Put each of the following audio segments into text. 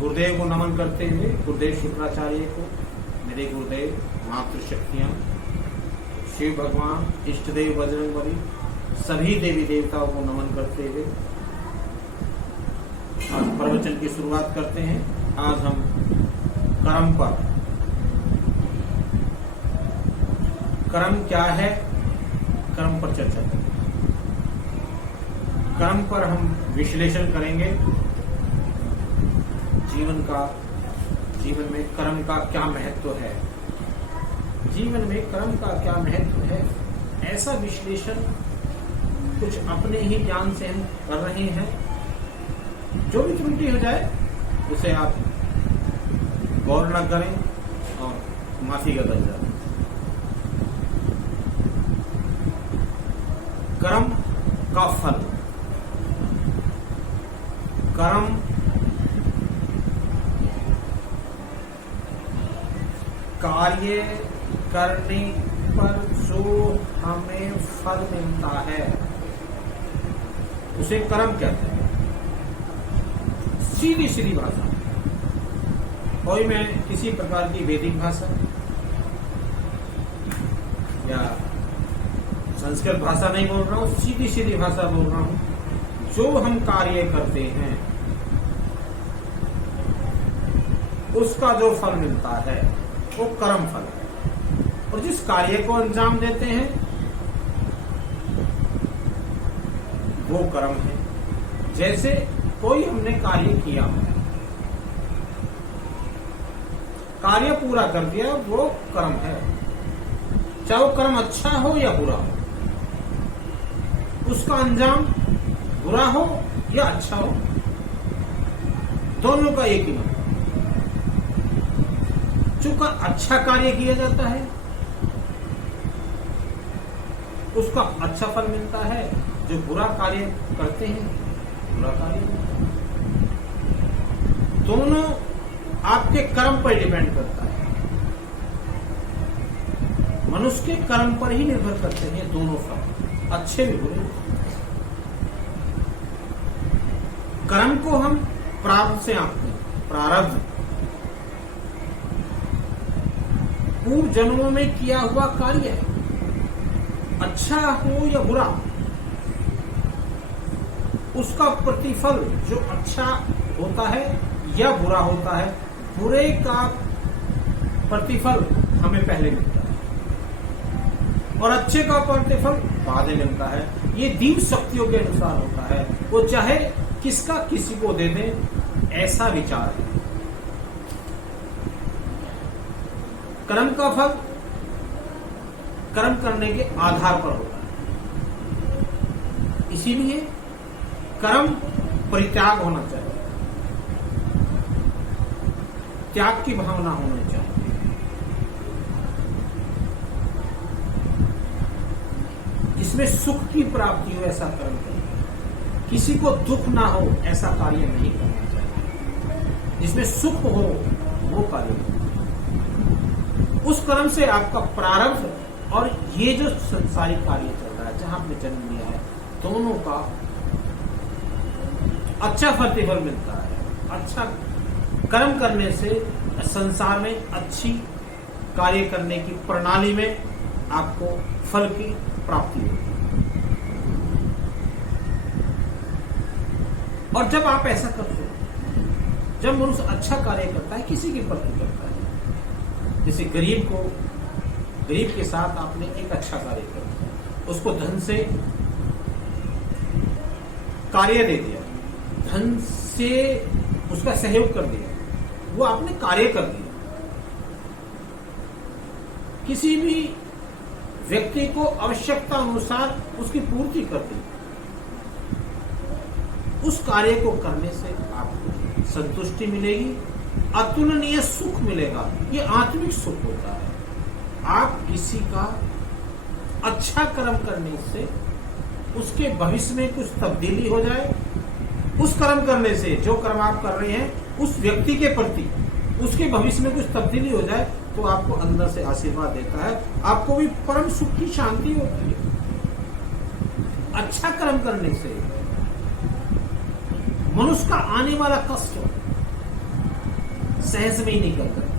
गुरुदेव को नमन करते हुए, गुरुदेव शुक्राचार्य को, मेरे गुरुदेव, मातृशक्तियां, शिव भगवान, इष्ट देव बजरंगबली, सभी देवी देवताओं को नमन करते हुए आज प्रवचन की शुरुआत करते हैं। आज हम कर्म क्या है, कर्म पर चर्चा करेंगे। कर्म पर हम विश्लेषण करेंगे। जीवन में कर्म का क्या महत्व है, जीवन में कर्म का क्या महत्व है, ऐसा विश्लेषण कुछ अपने ही ज्ञान से हम कर रहे हैं। जो भी त्रुटि हो जाए उसे आप गौर न करें और माफी का दर्जा दें। कर्म का फल, कर्म कार्य करने पर जो हमें फल मिलता है उसे कर्म कहते हैं। सीधी सीधी भाषा, कोई मैं किसी प्रकार की वैदिक भाषा या संस्कृत भाषा नहीं बोल रहा हूं, सीधी सीधी भाषा बोल रहा हूं। जो हम कार्य करते हैं उसका जो फल मिलता है वो कर्म फल है, और जिस कार्य को अंजाम देते हैं वो कर्म है। जैसे कोई हमने कार्य किया, कार्य पूरा कर दिया, वो कर्म है। चाहे वो कर्म अच्छा हो या बुरा हो, उसका अंजाम बुरा हो या अच्छा हो, दोनों का एक ही मतलब। चूंकि अच्छा कार्य किया जाता है उसका अच्छा फल मिलता है, जो बुरा कार्य करते हैं बुरा कार्य मिलता है। दोनों आपके कर्म पर डिपेंड करता है। मनुष्य के कर्म पर ही निर्भर करते हैं दोनों फल, अच्छे भी बुरे। कर्म को हम प्रारब्ध से आंकते हैं। प्रारब्ध पूर्व जन्मों में किया हुआ कार्य है, अच्छा हो या बुरा, उसका प्रतिफल जो अच्छा होता है या बुरा होता है, बुरे का प्रतिफल हमें पहले मिलता है और अच्छे का प्रतिफल बाद में मिलता है। ये दीव शक्तियों के अनुसार होता है, वो चाहे किसका किसी को दे दे, ऐसा विचार है। कर्म का फल कर्म करने के आधार पर होता है, इसीलिए कर्म परित्याग होना चाहिए, त्याग की भावना होनी चाहिए। जिसमें सुख की प्राप्ति हो ऐसा कर्म करें, किसी को दुख ना हो ऐसा कार्य नहीं करना चाहिए। जिसमें सुख हो वो कार्य करें। उस कर्म से आपका प्रारब्ध और ये जो संसारिक कार्य चल रहा है, जहां आपने जन्म लिया है, दोनों का अच्छा प्रतिफल मिलता है। अच्छा कर्म करने से संसार में अच्छी कार्य करने की प्रणाली में आपको फल की प्राप्ति होती है। और जब आप ऐसा करते हो, जब मनुष्य अच्छा कार्य करता है, किसी के प्रति करता है, जैसे गरीब के साथ आपने एक अच्छा कार्य कर दिया, उसको धन से कार्य दे दिया, धन से उसका सहयोग कर दिया, वो आपने कार्य कर दिया। किसी भी व्यक्ति को आवश्यकता अनुसार उसकी पूर्ति कर दी, उस कार्य को करने से आपको संतुष्टि मिलेगी, अतुलनीय सुख मिलेगा। ये आत्मिक सुख होता है। आप किसी का अच्छा कर्म करने से उसके भविष्य में कुछ तब्दीली हो जाए, उस कर्म करने से, जो कर्म आप कर रहे हैं उस व्यक्ति के प्रति उसके भविष्य में कुछ तब्दीली हो जाए, तो आपको अंदर से आशीर्वाद देता है, आपको भी परम सुख की शांति होती है। अच्छा कर्म करने से मनुष्य का आने वाला कष्ट सहज में ही निकल जाता है।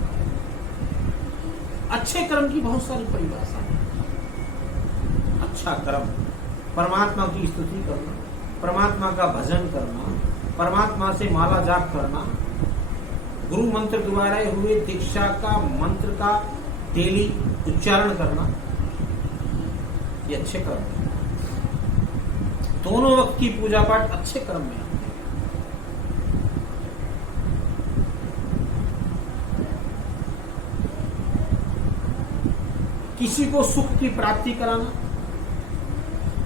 अच्छे कर्म की बहुत सारी परिभाषा है। अच्छा कर्म, परमात्मा की स्तुति करना, परमात्मा का भजन करना, परमात्मा से माला जाप करना, गुरु मंत्र द्वारा हुए दीक्षा का मंत्र का डेली उच्चारण करना, ये अच्छे कर्म है। दोनों वक्त की पूजा पाठ अच्छे कर्म में आते हैं। किसी को सुख की प्राप्ति कराना,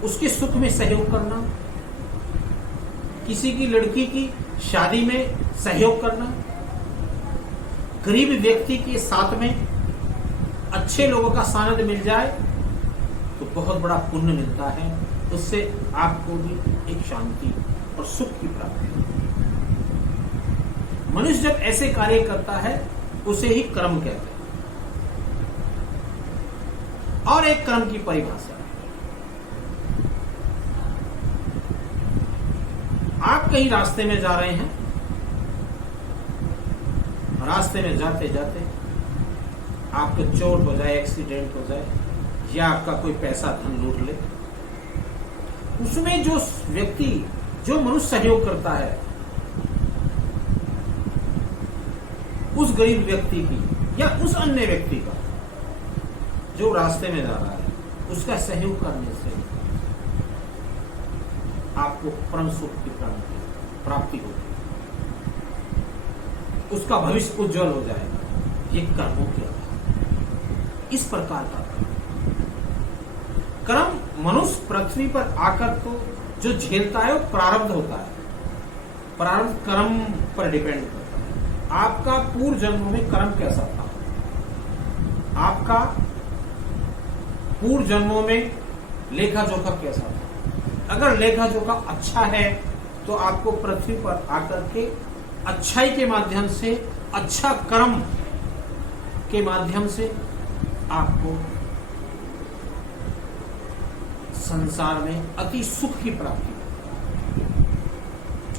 उसके सुख में सहयोग करना, किसी की लड़की की शादी में सहयोग करना, गरीब व्यक्ति के साथ में अच्छे लोगों का सानिध्य मिल जाए तो बहुत बड़ा पुण्य मिलता है। उससे आपको भी एक शांति और सुख की प्राप्ति होती है। मनुष्य जब ऐसे कार्य करता है उसे ही कर्म कहते हैं। और एक कर्म की परिभाषा है, आप कहीं रास्ते में जा रहे हैं, रास्ते में जाते जाते आपको चोट हो जाए, एक्सीडेंट हो जाए, या आपका कोई पैसा धन लूट ले, उसमें जो व्यक्ति, जो मनुष्य सहयोग करता है उस गरीब व्यक्ति की या उस अन्य व्यक्ति का जो रास्ते में जा रहा है, उसका सहयोग करने से आपको परम सुख की प्राप्ति होगी, उसका भविष्य उज्जवल हो जाएगा। ये कर्मों के आधार, इस प्रकार का कर्म मनुष्य पृथ्वी पर आकर तो जो झेलता है वो प्रारब्ध होता है। प्रारब्ध कर्म पर डिपेंड करता है। आपका पूर्व जन्मों में कर्म कैसा था, आपका पूर्व जन्मों में लेखा जोखा कैसा था। अगर लेखा जोखा अच्छा है तो आपको पृथ्वी पर आकर के अच्छाई के माध्यम से, अच्छा कर्म के माध्यम से आपको संसार में अति सुख की प्राप्ति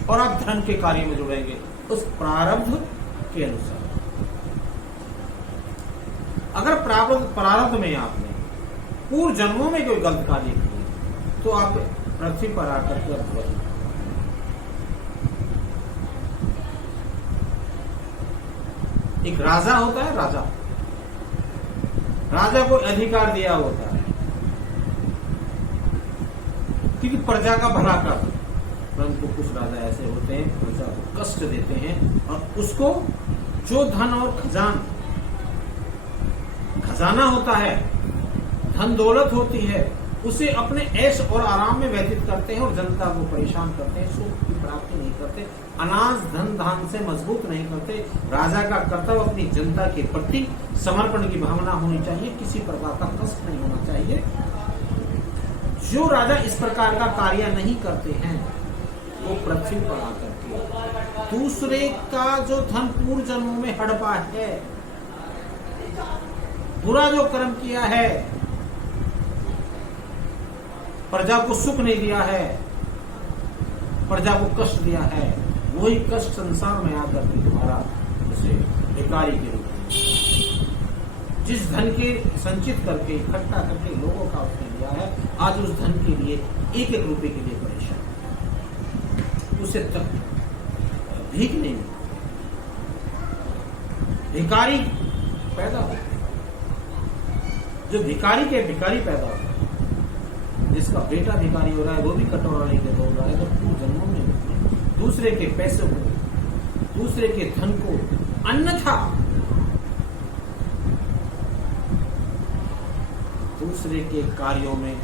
और आप धन के कार्य में जुड़ेंगे उस प्रारब्ध के अनुसार। अगर प्रारब्ध में आपने पूर्व जन्मों में कोई गलत कार्य किए तो आप पृथ्वी पर आकर के वही। एक राजा होता है, राजा को अधिकार दिया होता है क्योंकि प्रजा का भला कर, परंतु कुछ राजा ऐसे होते हैं प्रजा को कष्ट देते हैं और उसको जो धन और खजाना होता है, धन दौलत होती है, उसे अपने ऐश और आराम में व्यतीत करते हैं और जनता को परेशान करते हैं, सुख की प्राप्ति नहीं करते, अनाज धन धान से मजबूत नहीं करते। राजा का कर्तव्य अपनी जनता के प्रति समर्पण की भावना होनी चाहिए, किसी प्रकार का कष्ट नहीं होना चाहिए। जो राजा इस प्रकार का कार्य नहीं करते हैं वो पृथ्वी पर आकर के दूसरे का जो धन पूर्व जन्मों में हड़पा है, बुरा जो कर्म किया है, प्रजा को सुख नहीं दिया है, प्रजा को कष्ट दिया है, वही कष्ट संसार में आकर के तुम्हारा उसे भिखारी के रूप में, जिस धन के संचित करके इकट्ठा करके लोगों का उसने दिया है, आज उस धन के लिए एक एक रुपए के लिए परेशान, उसे तक भीख नहीं मिलती। भिखारी पैदा हो, जो भिखारी पैदा होता है, जिसका बेटा भिखारी हो रहा है वो भी कटोरा लेके बोल रहा है, तो पूर्व जन्मों में दूसरे के पैसे को, दूसरे के धन को, अन्यथा दूसरे के कार्यों में,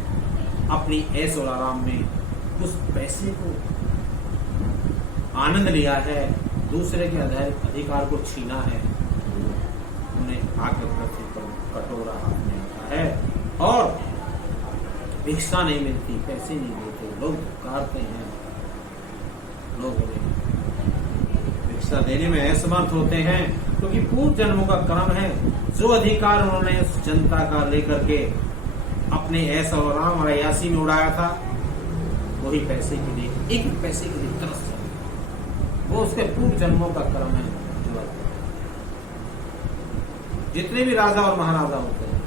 अपनी ऐश और आराम में उस पैसे को आनंद लिया है, दूसरे के अधिकार को छीना है, उन्हें आकर पृथ्वी पर कटोरा हाथ में आता है और भिक्षा नहीं मिलती, पैसे नहीं देते, लोग पुकारते हैं, लोग भिक्षा देने में असमर्थ होते हैं क्योंकि पूर्व जन्मों का कर्म है। जो अधिकार उन्होंने उस जनता का लेकर के अपने ऐसा और आराम और अयासी में उड़ाया था, वही पैसे के लिए, एक पैसे के लिए तरस जाए, वो उसके पूर्व जन्मों का कर्म है। जितने भी राजा और महाराजा होते हैं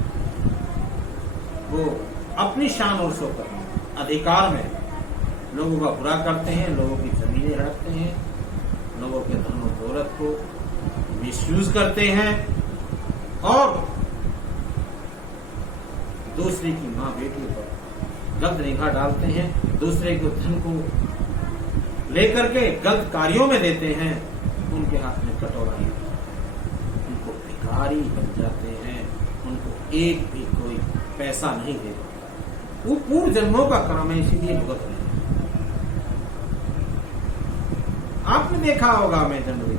वो अपनी शान और शौकत अधिकार में लोगों का बुरा करते हैं, लोगों की जमीनें हड़पते हैं, लोगों के धन और दौलत को मिसयूज करते हैं और दूसरे की मां बेटी पर गलत निगाह डालते हैं, दूसरे के धन को लेकर के गलत कार्यों में देते हैं, उनके हाथ में कटोरा है, उनको भिखारी बन जाते हैं, उनको एक भी कोई पैसा नहीं दे पाता। वो पूर्व जन्मों का कर्म है, इसीलिए भुगत रहे हैं। आपने देखा होगा, मैं जनरली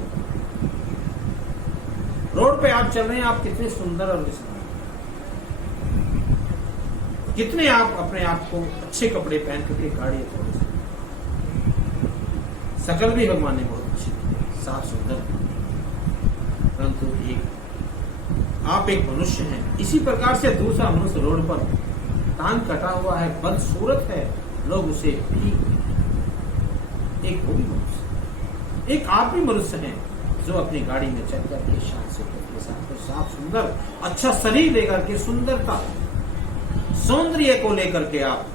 रोड पे आप चल रहे हैं, आप कितने सुंदर और कितने आप अपने आप को अच्छे कपड़े पहन करके गाड़ी चला, शकल भी भगवान ने बहुत अच्छी साफ सुंदर, परंतु आप एक मनुष्य हैं। इसी प्रकार से दूसरा मनुष्य रोड पर टांग कटा हुआ है, बदसूरत है, लोग उसे भी एक वो भी मनुष्य, एक आप भी मनुष्य हैं जो अपनी गाड़ी में चल करके शान से के साथ साफ सुंदर अच्छा शरीर लेकर के सुंदरता सौंदर्य को लेकर के आप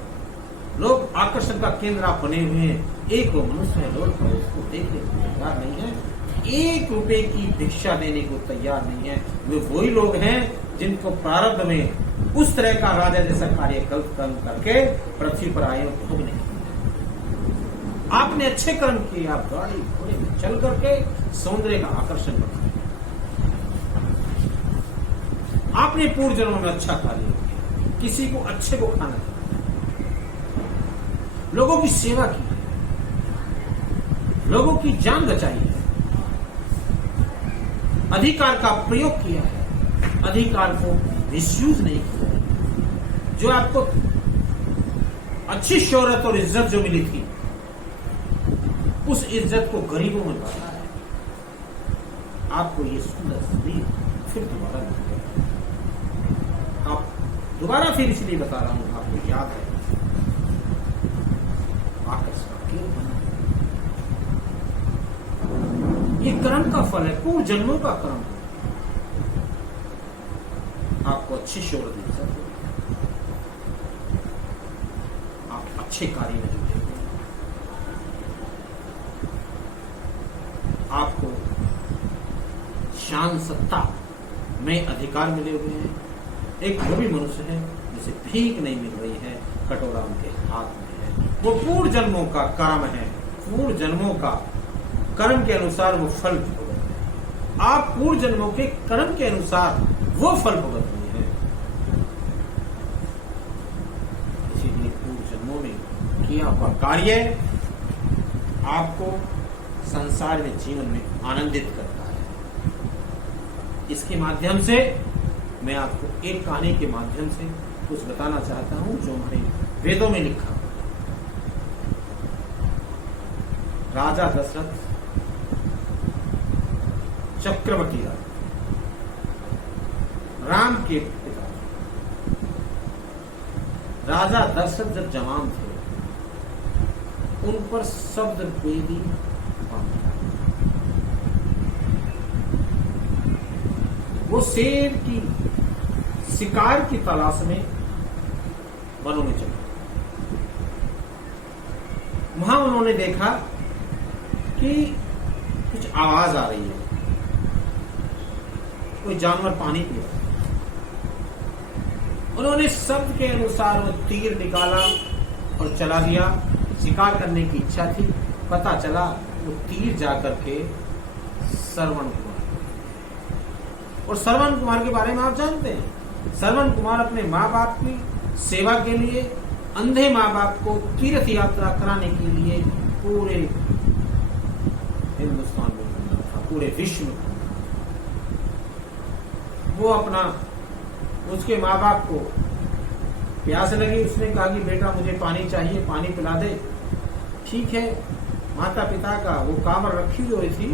लोग आकर्षण का केंद्र आप बने हुए हैं। एक वो मनुष्य है रोड पर, उसको देखने को तैयार नहीं है, 1 रुपए की भिक्षा देने को तैयार नहीं है। वे वही लोग हैं जिनको प्रारब्ध में उस तरह का राजा जैसा कार्य गलत कर्म करके पृथ्वी पर आए और भोगने। आपने अच्छे कर्म किए, आप गाड़ी घोड़े में चल करके सौंदर्य का आकर्षण बढ़ाया, आपने पूर्व जन्म में अच्छा कार्य किया, किसी को अच्छे को खाना दिया, लोगों की सेवा की, लोगों की जान बचाई है, अधिकार का प्रयोग किया है, अधिकार को मिसयूज नहीं किया है। जो आपको अच्छी शोहरत और इज्जत जो मिली थी, उस इज्जत को गरीबों में बांटा है। आपको ये सुंदर शरीर फिर दोबारा मिल गया। आप दोबारा फिर इसलिए बता रहा हूं, आपको याद है आकर्षण क्यों बना, ये कर्म का फल है, पूर्व जन्मों का कर्म है। आपको अच्छी शोहरत मिल सकती, आप अच्छे कार्य नहीं करते, आपको शान सत्ता में अधिकार मिले हुए हैं। एक वो भी मनुष्य है जिसे भीख नहीं मिल रही है, कटोरा उनके हाथ में है। वो पूर्व जन्मों का कर्म है, पूर्व जन्मों का कर्म के अनुसार वो फल भुगत है। आप पूर्व जन्मों के कर्म के अनुसार वो फल भुगत रहे हैं। इसीलिए पूर्व जन्मों में किया हुआ कार्य आपको संसार में जीवन में आनंदित करता है। इसके माध्यम से मैं आपको एक कहानी के माध्यम से कुछ बताना चाहता हूं जो हमारे वेदों में लिखा। राजा दशरथ चक्रवर्ती राम के पिता। राजा दशरथ जब जवान थे, उन पर शब्द वेदी वो शेर की शिकार की तलाश में वनों में चले। वहां उन्होंने देखा कि कुछ आवाज आ रही है, कोई जानवर पानी पी रहा है। उन्होंने शब्द के अनुसार वो तीर निकाला और चला दिया। शिकार करने की इच्छा थी, पता चला वो तीर जाकर के श्रवण कुमार, और श्रवण कुमार के बारे में आप जानते हैं, श्रवण कुमार अपने माँ बाप की सेवा के लिए, अंधे माँ बाप को तीर्थ यात्रा कराने के लिए पूरे हिंदुस्तान में घूमना था, पूरे विश्व में घूमना था। वो अपना उसके माँ बाप को प्यास लगी, उसने कहा कि बेटा मुझे पानी चाहिए, पानी पिला दे। ठीक है, माता पिता का वो कामर रखी हुई थी,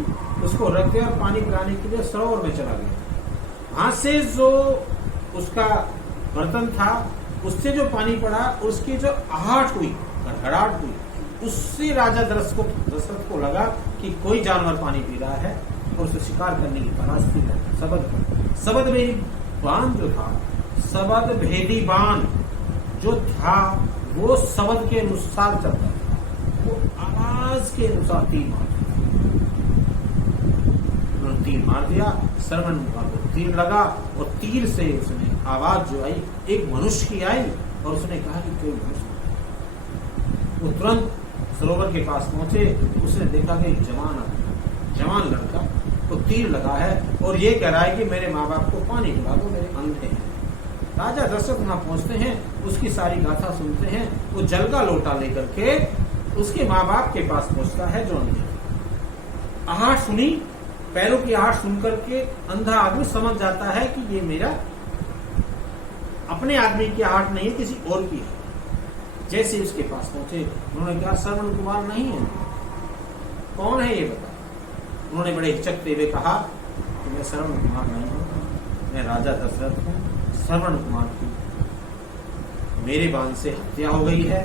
उसको रख दिया और पानी पिलाने के लिए सरोवर में चला गया। हाथ से जो उसका बर्तन था, उससे जो पानी पड़ा, उसकी जो आहट हुई, घड़घड़ाहट हुई, उससे राजा दशरथ को लगा कि कोई जानवर पानी पी रहा है, और उसे शिकार करने की तलाश थी। सबद भेदी बाण जो था, सबद भेदी बाण जो था वो सबद के अनुसार चलता था, वो आवाज के अनुसार तीर मार दिया। श्रवण कुमार को तीर लगा और तीर से उसने आवाज जो आई एक मनुष्य की आई और उसने कहा कि कोई मनुष्य। वो तुरंत सरोवर के पास पहुंचे, उसने देखा कि एक जवान लड़का को तीर लगा है और ये कह रहा है कि मेरे माँ बाप को पानी पिला दो, मेरे अंधे हैं। राजा दशरथ वहां पहुंचते हैं, उसकी सारी गाथा सुनते हैं। वो जल का लोटा लेकर के उसके माँ बाप के पास पहुंचता है जो अंधे। आहट सुनी, पैरों की आहट सुनकर के अंधा आदमी समझ जाता है कि ये मेरा अपने आदमी की आहट नहीं है, किसी और की है। जैसे उसके पास पहुंचे, उन्होंने कहा श्रवण कुमार नहीं है, कौन है ये बता। उन्होंने बड़े हिचकते हुए कहा कि मैं श्रवण कुमार नहीं हूं, मैं राजा दशरथ हूं, श्रवण कुमार की मेरे बाण से हत्या हो गई है,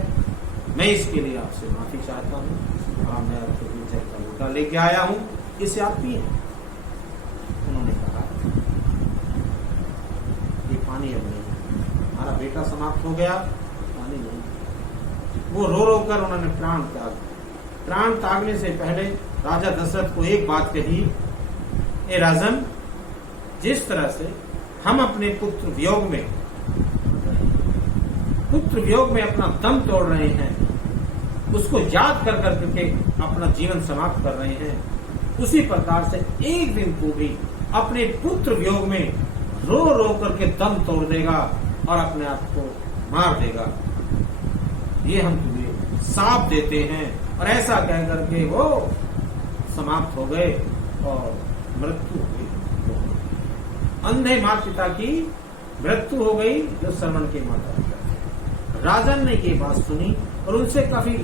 मैं इसके लिए आपसे माफी चाहता हूं। हाँ, मैं आपके लिए जल का लोटा लेके आया हूं, इसे आप पिए। उन्होंने कहा ये पानी अब नहीं, हमारा बेटा समाप्त हो गया, पानी नहीं। वो रो रो कर उन्होंने प्राण त्यागने से पहले राजा दशरथ को एक बात कही, ए राजन, जिस तरह से हम अपने पुत्र वियोग में अपना दम तोड़ रहे हैं, उसको याद कर करके अपना जीवन समाप्त कर रहे हैं, उसी प्रकार से एक दिन तू भी अपने पुत्र वियोग में रो रो करके दम तोड़ देगा और अपने आप को मार देगा। ये हम तुम्हें साफ देते हैं। और ऐसा कह करके वो समाप्त हो गए और मृत्यु हो गई। अंधे माता पिता की मृत्यु हो गई जो श्रवण के माता पिता। राजन ने ये बात सुनी और उनसे काफी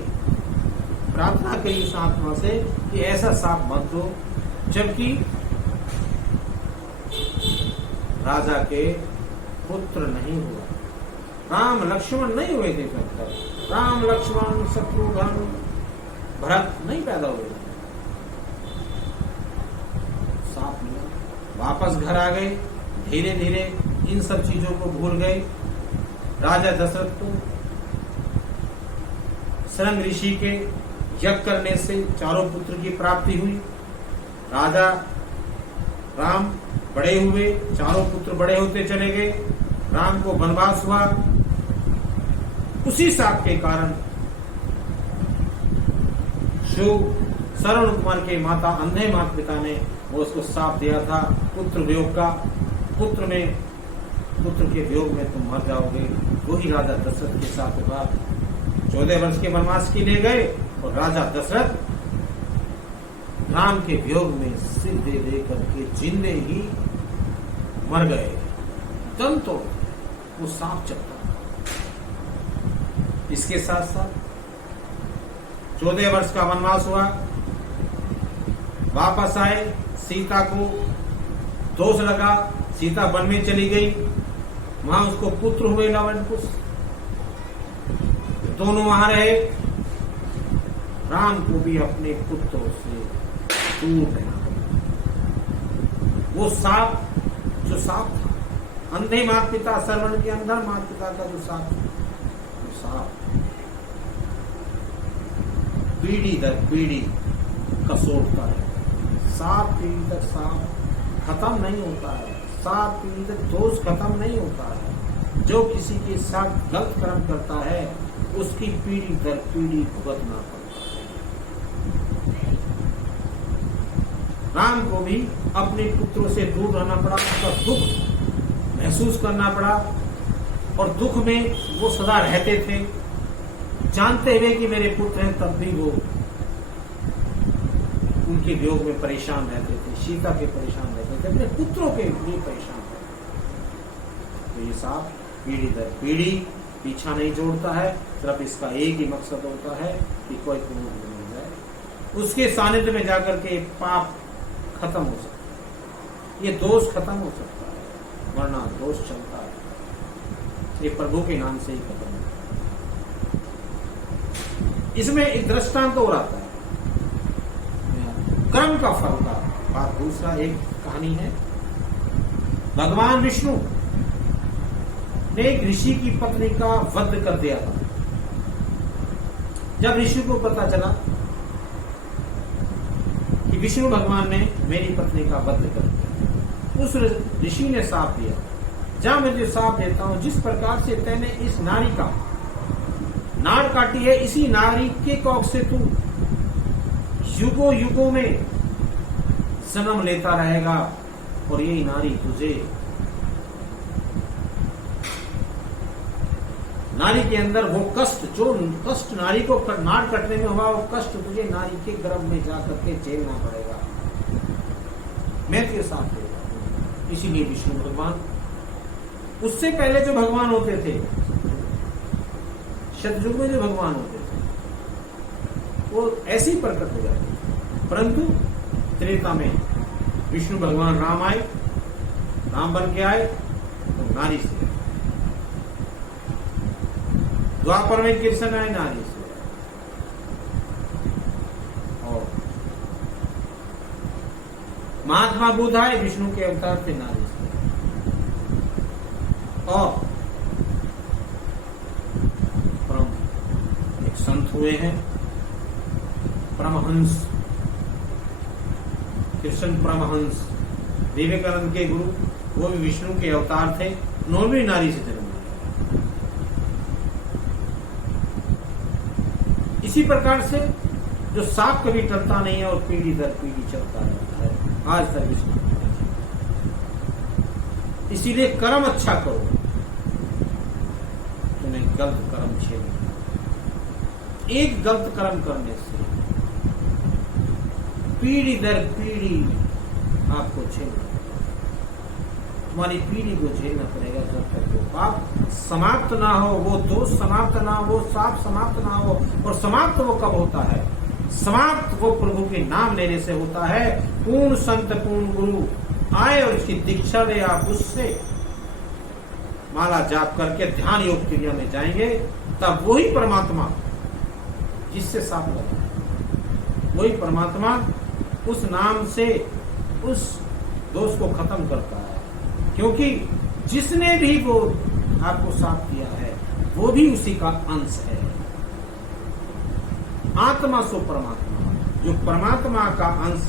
प्रार्थना करी उस आत्मा से कि ऐसा साप मत दो, जबकि राजा के पुत्र नहीं हुआ, राम लक्ष्मण नहीं हुए थे तब तक, राम लक्ष्मण शत्रुघ्न भरत नहीं पैदा हुए। साप मिला, वापस घर आ गए, धीरे धीरे इन सब चीजों को भूल गए। राजा दशरथ को सरंग ऋषि के यज्ञ करने से चारों पुत्र की प्राप्ति हुई। राजा राम बड़े हुए, चारों पुत्र बड़े होते चले गए, राम को वनवास हुआ। उसी शाप के कारण जो श्रवण कुमार के माता अंधे माता पिता ने वो उसको शाप दिया था पुत्र वियोग का, पुत्र के वियोग में तुम मर जाओगे। वही राजा दशरथ के साथ हुआ। 14 वर्ष के वनवास के लिए गए और राजा दशरथ राम के वियोग में सिर दे दे करके जिंदे ही मर गए। दम तो वो सांप चलता। इसके साथ साथ 14 वर्ष का वनवास हुआ, वापस आए। सीता को दोष लगा, सीता वन में चली गई, वहां उसको पुत्र हुए लवणकुश, दोनों वहां रहे। राम को भी अपने पुत्रों से दूर रहना। वो सांप जो सांप था, अंधे माता पिता, श्रवण के अंदर माता पिता का जो सांप, वो सांप पीढ़ी दर पीढ़ी कसोटता है। 7 पीढ़ी तक सांप खत्म नहीं होता है, 7 पीढ़ी तक दोष खत्म नहीं होता है। जो किसी के साथ गलत कर्म करता है उसकी पीढ़ी दर पीढ़ी भुगतना पड़ता है। राम को भी अपने पुत्रों से दूर रहना पड़ा, उसका दुख महसूस करना पड़ा और दुख में वो सदा रहते थे, जानते हुए कि मेरे पुत्र हैं, तब भी वो उनके वियोग में परेशान रहते थे, सीता के परेशान रहते थे, अपने पुत्रों के लिए परेशान रहते। तो ये सांप पीढ़ी दर पीढ़ी पीछा नहीं जोड़ता है, सिर्फ इसका एक ही मकसद होता है कि कोई पुण्य मिल जाए, उसके सानिध्य में जाकर के पाप खत्म हो सकता है, ये दोष खत्म हो सकता है, वरना दोष चलता है। ये प्रभु के नाम से ही खत्म होता है। इसमें एक दृष्टांत और आता है कर्म का फल का। बात दूसरा एक कहानी है। भगवान विष्णु ने एक ऋषि की पत्नी का वध कर दिया था। जब ऋषि को पता चला कि विष्णु भगवान ने मेरी पत्नी का वध कर दिया, उस ऋषि ने शाप दिया, जा मैं तुझे शाप देता हूं, जिस प्रकार से तैने इस नारी का नाड़ काटी है, इसी नारी के कोख से तू युगों युगों में जन्म लेता रहेगा और यही नारी तुझे, नारी के अंदर वो कष्ट, जो कष्ट नारी को नाड़ कटने में हुआ, वो कष्ट तुझे नारी के गर्भ में जाकर के झेलना पड़ेगा। मैं तुझे साथ देगा। इसीलिए विष्णु भगवान, उससे पहले जो भगवान होते थे, शतयुग में जो भगवान होते थे, वो ऐसे ही प्रकट हो जाते, परंतु त्रेता में विष्णु भगवान राम आए, राम बन के आए तो नारी से, द्वापर में कृष्ण आए नारी से, और महात्मा बुद्ध आए विष्णु के अवतार थे नारी से, और परम एक संत हुए हैं परमहंस, कृष्ण परमहंस, विवेकानंद के गुरु, वो भी विष्णु के अवतार थे, उन्होंने भी नारी से जन्म लिया। इसी प्रकार से जो सांप कभी टलता नहीं है और पीढ़ी दर पीढ़ी चलता रहता है आज तक विष्णु। इसीलिए कर्म अच्छा करो, तुम्हें गलत कर्म छेड़, एक गलत कर्म करने से पीढ़ी दर पीढ़ी आपको झेलना, तुम्हारी पीढ़ी को झेलना पड़ेगा जब तक वो पाप समाप्त ना हो, वो दोष समाप्त ना हो, वो साप समाप्त ना हो। और समाप्त वो कब होता है? समाप्त वो प्रभु के नाम लेने से होता है। पूर्ण संत पूर्ण गुरु आए और उसकी दीक्षा ले, आप उससे माला जाप करके ध्यान योग क्रिया में जाएंगे, तब वही परमात्मा जिससे साप लगा, वही परमात्मा उस नाम से उस दोष को खत्म करता है। क्योंकि जिसने भी वो आपको साफ किया है वो भी उसी का अंश है। आत्मा सो परमात्मा, जो परमात्मा का अंश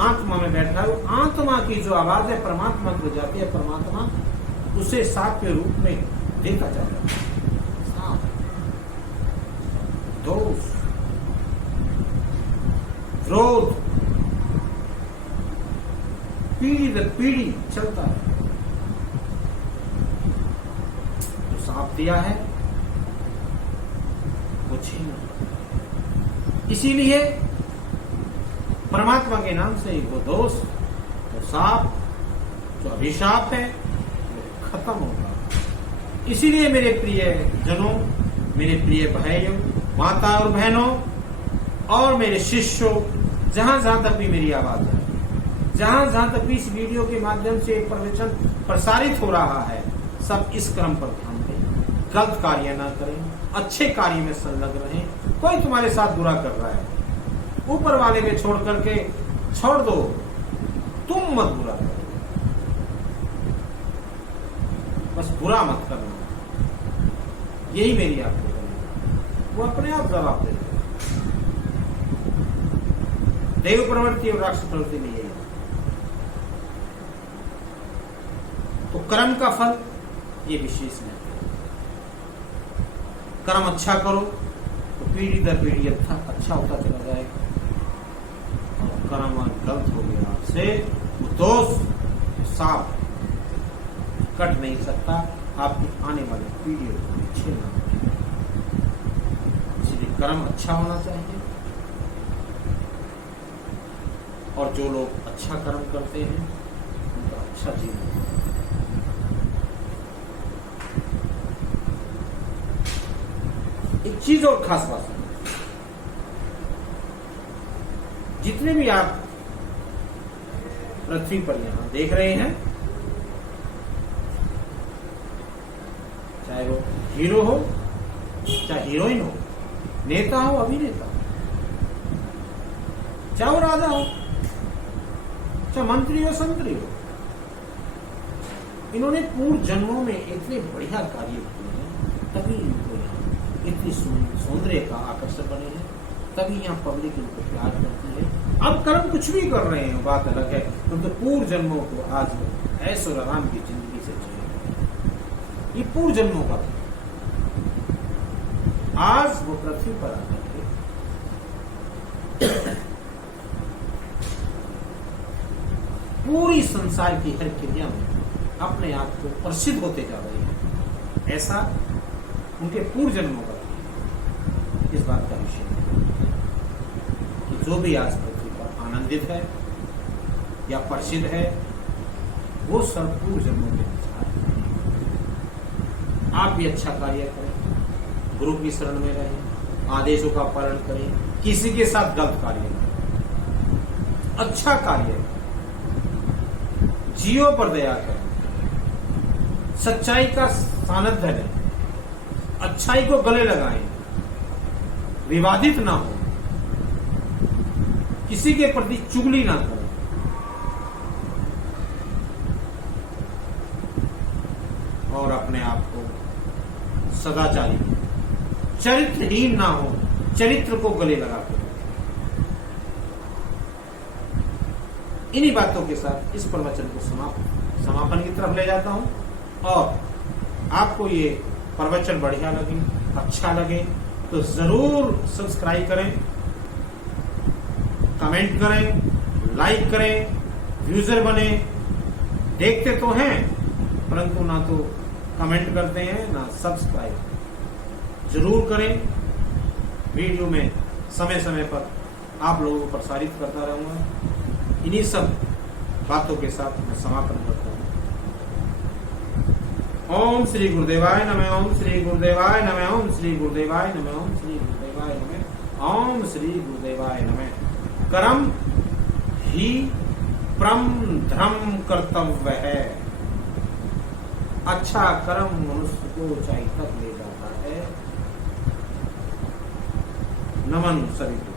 आत्मा में बैठा है, वो आत्मा की जो आवाज है परमात्मा को जाती है, परमात्मा उसे साप के रूप में देता जाता है। साप, दोष, क्रोध, पीढ़ी दर पीढ़ी चलता है। जो साप दिया है वो छीना, इसीलिए परमात्मा के नाम से वो दोष, वो साप, जो अभिशाप है वो खत्म होगा। इसीलिए मेरे प्रिय जनों, मेरे प्रिय भाइयों, माता और बहनों और मेरे शिष्यों, जहां जहां तक भी मेरी आवाज है, जहां जहां तक भी इस वीडियो के माध्यम से एक प्रवचन प्रसारित हो रहा है, सब इस क्रम पर ध्यान दें, गलत कार्य ना करें, अच्छे कार्य में संलग्न रहें। कोई तुम्हारे साथ बुरा कर रहा है, ऊपर वाले के छोड़ करके छोड़ दो, तुम मत बुरा करो, बस बुरा मत करना, यही मेरी आपको करें, वो अपने आप जवाब देगा। देव प्रवृत्ति और राष्ट्र प्रवृत्ति में यही है। तो कर्म का फल ये विशेष नहीं है। कर्म अच्छा करो तो पीढ़ी दर पीढ़ी अच्छा होता चला जाएगा, और कर्म गलत हो गया आपसे, वो दोष साफ कट नहीं सकता, आपकी आने वाली पीढ़ी को छीनना। इसलिए कर्म अच्छा होना चाहिए, और जो लोग अच्छा कर्म करते हैं उनका अच्छा जीवन। एक चीज और खास बात है, जितने भी आप पृथ्वी पर यहां देख रहे हैं, चाहे वो हीरो हो, चाहे हीरोइन हो, नेता हो, अभिनेता हो, चाहे वो राजा हो, चाहे मंत्री हो संतरी हो, इन्होंने पूर्व जन्मों में इतने बढ़िया कार्य किए हैं, तभी इनको यहाँ इतनी सौंदर्य का आकर्षण बने हैं, तभी यहाँ पब्लिक इनको प्यार करती है। अब कर्म कुछ भी कर रहे हैं बात अलग है, तो पूर्व जन्मों को आज ऐसो आराम की जिंदगी से जिए। ये पूर्व जन्मों का था। आज वो पृथ्वी पर आकर के पूरी संसार की हर क्रिया में अपने आप को प्रसिद्ध होते जा रहे हैं। ऐसा उनके पूर्व जन्मों का इस बात का विषय है कि जो भी आज पृथ्वी पर आनंदित है या प्रसिद्ध है, वो सब पूर्व जन्मों के अनुसार है। आप भी अच्छा कार्य करें, गुरु की शरण में रहें, आदेशों का पालन करें, किसी के साथ गलत कार्य न करें, अच्छा कार्य करें, जीवों पर दया करें, सच्चाई का सानिध्य लें, अच्छाई को गले लगाएं, विवादित ना हो, किसी के प्रति चुगली ना करें, और अपने आप को सदाचारी, चरित्रहीन ना हो, चरित्र को गले लगा कर। इन्हीं बातों के साथ इस प्रवचन को समापन की तरफ ले जाता हूं। और आपको ये प्रवचन बढ़िया लगे, अच्छा लगे तो जरूर सब्सक्राइब करें, कमेंट करें, लाइक करें, यूजर बने। देखते तो हैं परंतु ना तो कमेंट करते हैं ना सब्सक्राइब। जरूर करें। वीडियो में समय समय पर आप लोगों को प्रसारित करता रहूंगा। इन्हीं सब बातों के साथ मैं समापन करता हूं। ओम श्री गुरुदेवाय नमः, ओम श्री गुरुदेवाय नमः, ओम श्री गुरुदेवाय नमः, ओम श्री गुरुदेवाय नमः, ओम श्री गुरुदेवाय नमः। कर्म ही परम धर्म कर्तव्य है। अच्छा कर्म मनुष्य को ऊंचाई तक ले जाता है। नमन सभी को।